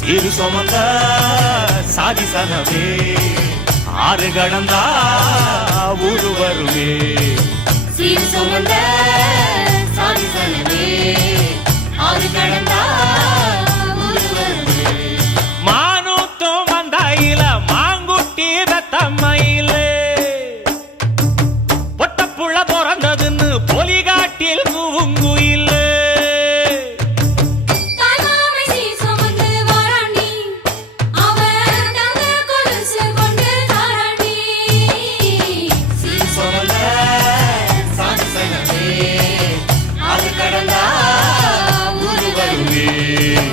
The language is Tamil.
சீரு சுமக்க சாதி சனமே. ஆறு கடந்தா ஊரு வருமே. சீரு சுமந்த சாதி சனமே. ஆறு கடந்தா மாங்குட்டி தம்மையிலே பொட்டப்புழ ti.